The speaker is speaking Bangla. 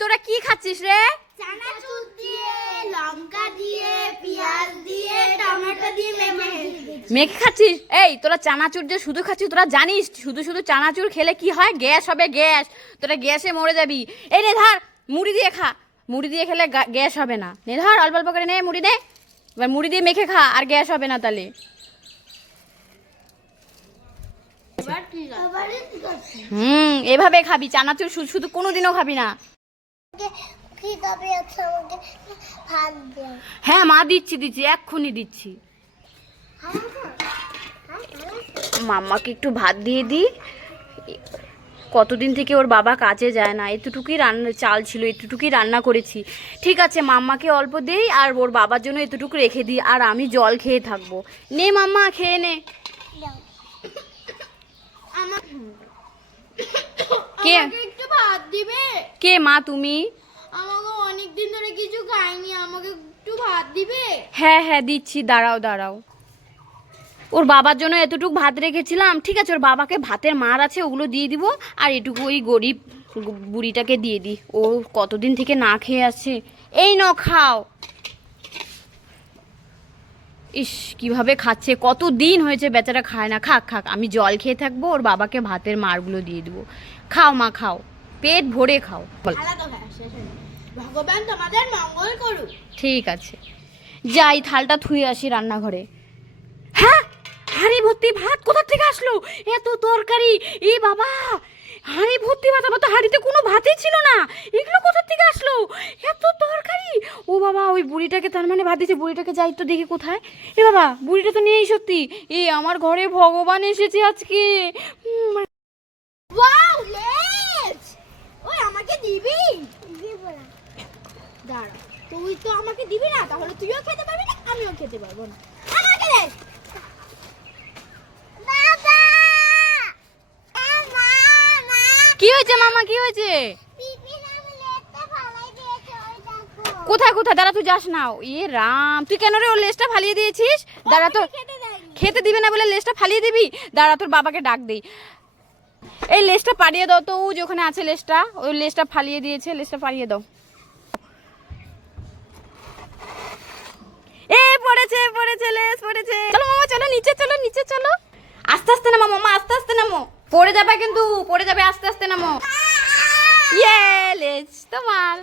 তোরা কি খাচ্ছিস রে? চানাচুর দিয়ে লঙ্কা দিয়ে পেঁয়াজ দিয়ে টমেটো দিয়ে মেখে খাচ্ছিস? এই তোরা চানাচুর যে শুধু খাচ্ছিস? তোরা জানিস শুধু শুধু চানাচুর খেলে কি হয়? গ্যাস হবে গ্যাস। তোরা গ্যাসে মরে যাবি। এই নে ধর মুড়ি দিয়ে খা। মুড়ি দিয়ে খেলে গ্যাস হবে না। নে ধর অল্প অল্প করে নে মুড়ি নে। এবার মুড়ি দিয়ে মেখে খা আর গ্যাস হবে না তাহলে। হুম এভাবে খাবি। চানাচুর শুধু শুধু কোনোদিনও খাবি না। হ্যাঁ মা দিচ্ছি দিচ্ছি এক্ষুনি দিচ্ছি। মাম্মাকে একটু ভাত দিয়ে দিই। কতদিন থেকে ওর বাবা কাজে যায় না এতটুকুই রান্না চাল ছিল এতটুকুই রান্না করেছি। ঠিক আছে মাম্মাকে অল্প দেই আর ওর বাবার জন্য এতটুকু রেখে দিই আর আমি জল খেয়ে থাকব। নে মাম্মা খেয়ে নে। কে? ভাত দিবে? কে মা তুমি? আমাকে অনেক দিন ধরে কিছু খাইনি আমাকে একটু ভাত দিবে? হ্যাঁ হ্যাঁ দিচ্ছি দাঁড়াও দাঁড়াও। ওর বাবার জন্য এতটুকু ভাত রেখেছিলাম ঠিক আছে ওর বাবাকে ভাতের মার আছে ওগুলো দিয়ে দিব আর এটুকু ওই গরিব বুড়িটাকে দিয়ে দিই ও কতদিন থেকে না খেয়ে আছে। এই ন খাও। ইস কীভাবে খাচ্ছে কত দিন হয়েছে বেচারা খায় না। খাক খাক আমি জল খেয়ে থাকব ওর বাবাকে ভাতের মারগুলো দিয়ে দিব। খাও মা খাও। পেট ভরে খাও। হয়ে। ভগবান তোমাদের মঙ্গল করুক। ঠিক আছে। যাই থালটা থুয়ে আসি রান্নাঘরে। হ্যাঁ? হাঁড়ি ভর্তি ভাত কোথা থেকে আসলো? এত তরকারি। এ বাবা! হাঁড়ি ভর্তি ভাত আমার তো হাঁড়িতে কোনো ভাতই ছিল না। এগুলো কোথা থেকে আসলো? এত তরকারি। ও বাবা ওই বুড়িটাকে তার মানে ভাত দিয়েছে। বুড়িটাকে যাই তো দেখি কোথায়। এ বাবা বুড়িটা তো নেই সত্যি। এ আমার ঘরে ভগবান এসেছে আজকে উম, ওয়াও লেজ ওই আমাকে দিবি? দাঁড়া তুই তো আমাকে দিবি না তাহলে তুইও খেতে পারবি না আমিও খেতে পারব না। আমাকে দে। কি হয়েছে মামা কি হয়েছে? কোথায় কোথায়? দাঁড়া তুই যাস না। ইয়ে রাম তুই কেন রে ওর লেজটা ফালিয়ে দিয়েছিস? দাঁড়া তো খেতে দেয়নি। খেতে দিবে না বলে লেজটা ফালিয়ে দিবি? দাঁড়া তোর বাবাকে ডাক দেই। এই লেসটা পাড়িয়ে দাও তো, ও যে ওখানে আছে লেসটা ওই লেসটা ফালিয়ে দিয়েছে লেসটা পাড়িয়ে দাও। এ, পড়েছে পড়েছে লেস পড়েছে। চলো মামা, চলো, নিচে চলো নিচে চলো। আস্তে আস্তে নামো, মামা, আস্তে আস্তে নামো। পড়ে যাবে কিন্তু, পড়ে যাবে, আস্তে আস্তে নামো। ইয়ে লেজ তোমার।